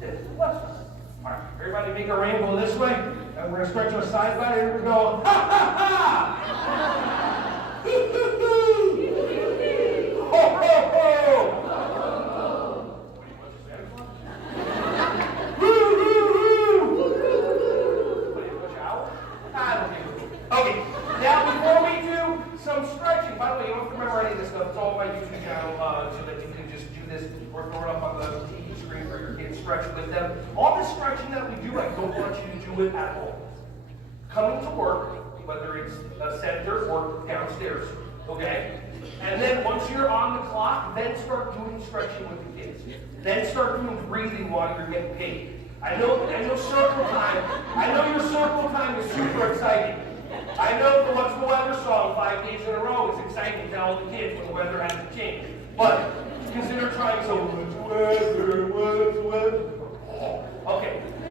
this, left side. All right, everybody make a rainbow this way, and we're going to stretch our side body, and we're going, ha, ha, ha! Hee, hee, hee! Ho, ho, ho! What do you want to say? Woo, woo, woo! What do you push out? I don't think so. Okay, now before we do some stretching, by the way, you don't have to remember any of this stuff. It's all on my YouTube channel, so that you can just do this or throw it up on the TV screen for your kids, stretch with them. All the stretching that we do, I don't want you to do it at home. Coming to work, whether it's a center or downstairs, okay? And then once you're on the clock, then start doing stretching with the kids. Then start doing breathing while you're getting paid. I know circle time. I know your circle time is super exciting. I know the What's the Weather song 5 days in a row is exciting to all the kids when the weather hasn't changed. But consider trying some what's the weather, what's the weather.